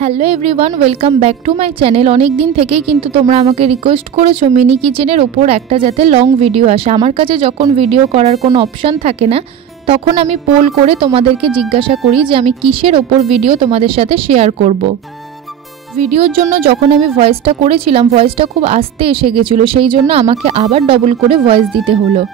Hello everyone, welcome back to my channel. অনেক দিন থেকেই কিন্তু তোমরা আমাকে রিকোয়েস্ট করেছো মিনি কিচেনের ওপর একটা যাতে লং ভিডিও আসে। আমার কাছে যখন ভিডিও করার কোনো অপশান থাকে না, তখন আমি পোল করে তোমাদেরকে জিজ্ঞাসা করি যে আমি কিসের ওপর ভিডিও তোমাদের সাথে শেয়ার করব। ভিডিওর জন্য যখন আমি ভয়েসটা করেছিলাম, ভয়েসটা খুব আস্তে এসে গেছিলো, সেই জন্য আমাকে আবার ডবল করে ভয়েস দিতে হলো।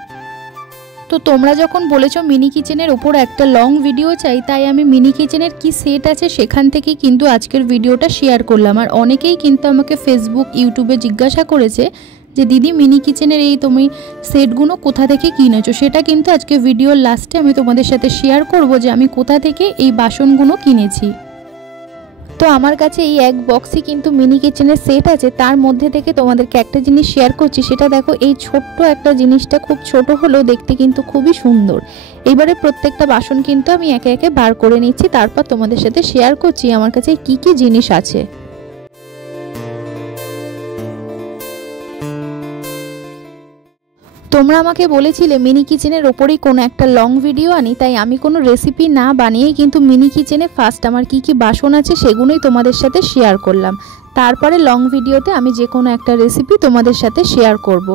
তো তোমরা যখন বলেছো মিনি কিচেনের ওপর একটা লং ভিডিও চাই, তাই আমি মিনি কিচেনের কি সেট আছে সেখান থেকেই কিন্তু আজকের ভিডিওটা শেয়ার করলাম। আর অনেকেই কিন্তু আমাকে ফেসবুক, ইউটিউবে জিজ্ঞাসা করেছে যে দিদি মিনি কিচেনের এই তুমি সেটগুলো কোথা থেকে কিনেছো। সেটা কিন্তু আজকে ভিডিওর লাস্টে আমি তোমাদের সাথে শেয়ার করব যে আমি কোথা থেকে এই বাসনগুলো কিনেছি। তো আমার কাছে এই এক বক্সই কিন্তু মিনি কিচেনের সেট আছে। তার মধ্যে থেকে তোমাদেরকে একটা জিনিস শেয়ার করছি, সেটা দেখো। এই ছোট্ট একটা জিনিসটা খুব ছোট হলেও দেখতে কিন্তু খুবই সুন্দর। এবারে প্রত্যেকটা বাসন কিন্তু আমি একে একে বার করে নিচ্ছি, তারপর তোমাদের সাথে শেয়ার করছি আমার কাছে কি কি জিনিস আছে। তোমরা আমাকে বলেছিলে মিনি কিচেনের ওপরেই কোনো একটা লং ভিডিও আনি, তাই আমি কোনো রেসিপি না বানিয়েই কিন্তু মিনি কিচেনে ফার্স্ট আমার কি কি বাসন আছে সেগুলোই তোমাদের সাথে শেয়ার করলাম। তারপরে লং ভিডিওতে আমি যে কোনো একটা রেসিপি তোমাদের সাথে শেয়ার করব।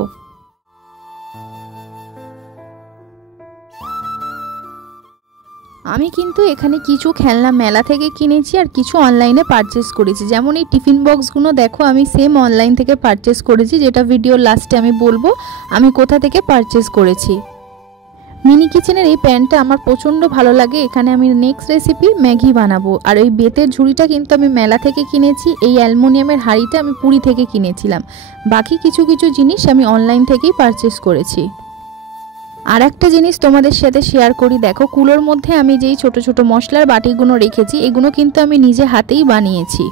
আমি কিন্তু এখানে কিছু খেলনা মেলা থেকে কিনেছি আর কিছু অনলাইনে পারচেস করেছি। যেমন এই টিফিন বক্সগুলো দেখো, আমি সেম অনলাইন থেকে পারচেস করেছি, যেটা ভিডিওর লাস্টে আমি বলবো আমি কোথা থেকে পারচেস করেছি। মিনি কিচেনের এই প্যানটা আমার প্রচণ্ড ভালো লাগে। এখানে আমি নেক্সট রেসিপি ম্যাগি বানাবো। আর ওই বেতের ঝুড়িটা কিন্তু আমি মেলা থেকে কিনেছি। এই অ্যালুমিনিয়ামের হাঁড়িটা আমি পুরী থেকে কিনেছিলাম। বাকি কিছু কিছু জিনিস আমি অনলাইন থেকেই পারচেস করেছি। আর একটা জিনিস তোমাদের সাথে শেয়ার করি, দেখো কুলোর মধ্যে আমি যেই ছোট ছোট মশলার বাটিগুলো রেখেছি, এগুলো কিন্তু আমি নিজে হাতেই বানিয়েছি।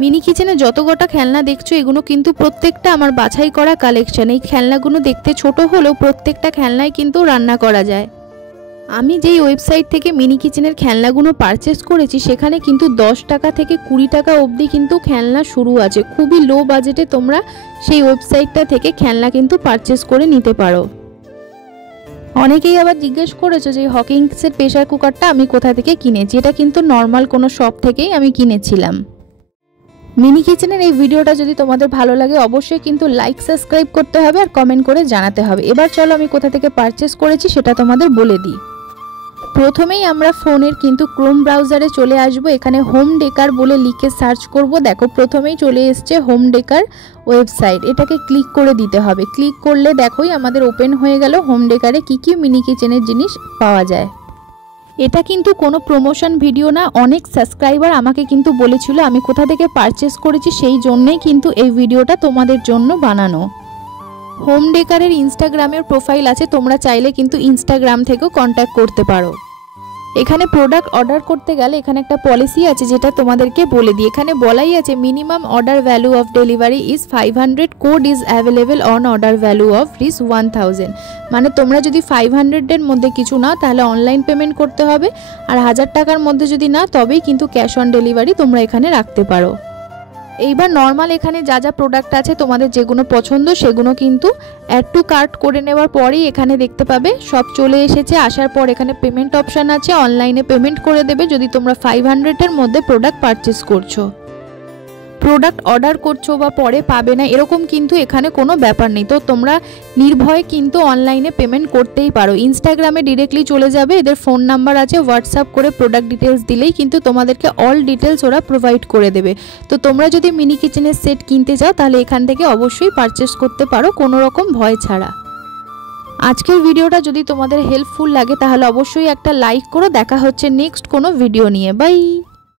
মিনি কিচেনে যত কটা খেলনা দেখছো, এগুলো কিন্তু প্রত্যেকটা আমার বাছাই করা কালেকশন। এই খেলনাগুলো দেখতে ছোট হলেও প্রত্যেকটা খেলনায় কিন্তু রান্না করা যায়। আমি যেই ওয়েবসাইট থেকে মিনি কিচেনের খেলনাগুলো পারচেস করেছি, সেখানে কিন্তু 10 টাকা থেকে 20 টাকা অবধি কিন্তু খেলনা শুরু আছে। খুবই লো বাজেটে তোমরা সেই ওয়েবসাইটটা থেকে খেলনা কিন্তু পারচেস করে নিতে পারো। অনেকেই আবার জিজ্ঞেস করেছো যে হকিংসের প্রেসার কুকারটা আমি কোথা থেকে কিনেছি। এটা কিন্তু নর্মাল কোনো শপ থেকেই আমি কিনেছিলাম। মিনি কিচেনের এই ভিডিওটা যদি তোমাদের ভালো লাগে, অবশ্যই কিন্তু লাইক, সাবস্ক্রাইব করতে হবে আর কমেন্ট করে জানাতে হবে। এবার চলো আমি কোথা থেকে পারচেস করেছি সেটা তোমাদের বলে দিই। প্রথমেই আমরা ফোনের কিন্তু ক্রোম ব্রাউজারে চলে আসব। এখানে হোম ডেকার বলে লিখে সার্চ করব। দেখো প্রথমেই চলে এসছে হোম ডেকার ওয়েবসাইট। এটাকে ক্লিক করে দিতে হবে। ক্লিক করলে দেখোই আমাদের ওপেন হয়ে গেল হোম ডেকারে কি কি মিনি কিচেনের জিনিস পাওয়া যায়। এটা কিন্তু কোনো প্রমোশন ভিডিও না। অনেক সাবস্ক্রাইবার আমাকে কিন্তু বলেছিল আমি কোথা থেকে পারচেস করেছি, সেই জন্যই কিন্তু এই ভিডিওটা তোমাদের জন্য বানানো। হোম ডেকারের ইনস্টাগ্রামের প্রোফাইল আছে, তোমরা চাইলে কিন্তু ইনস্টাগ্রাম থেকেও কন্ট্যাক্ট করতে পারো। এখানে প্রোডাক্ট অর্ডার করতে গেলে এখানে একটা পলিসি আছে, যেটা তোমাদেরকে বলে দিই। এখানে বলাই আছে minimum order value of delivery is 500, code is available on order value of রিস 1000। মানে তোমরা যদি 500-এর মধ্যে কিছু নাও তাহলে অনলাইন পেমেন্ট করতে হবে, আর 1000 টাকার মধ্যে যদি না তবেই কিন্তু ক্যাশ অন ডেলিভারি তোমরা এখানে রাখতে পারো। এইবার নর্মাল এখানে যা যা প্রোডাক্ট আছে তোমাদের যেগুলো পছন্দ সেগুলো কিন্তু অ্যাড টু কার্ট করে নেওয়ার পরেই এখানে দেখতে পাবে সব চলে এসেছে। আসার পর এখানে পেমেন্ট অপশান আছে, অনলাইনে পেমেন্ট করে দেবে যদি তোমরা 500-এর মধ্যে প্রোডাক্ট পারচেস করছো। প্রোডাক্ট অর্ডার করছো বা পরে পাবে না এরকম কিন্তু এখানে কোনো ব্যাপার নেই। তো তোমরা নির্ভয়ে কিন্তু অনলাইনে পেমেন্ট করতেই পারো। ইনস্টাগ্রামে ডিরেক্টলি চলে যাবে, এদের ফোন নাম্বার আছে, হোয়াটসঅ্যাপ করে প্রোডাক্ট ডিটেলস দিলেই কিন্তু তোমাদেরকে অল ডিটেলস ওরা প্রোভাইড করে দেবে। তো তোমরা যদি মিনি কিচেনের সেট কিনতে চাও তাহলে এখান থেকে অবশ্যই পারচেস করতে পারো কোনো রকম ভয় ছাড়া। আজকের ভিডিওটা যদি তোমাদের হেল্পফুল লাগে তাহলে অবশ্যই একটা লাইক করো। দেখা হচ্ছে নেক্সট কোনো ভিডিও নিয়ে। বাই।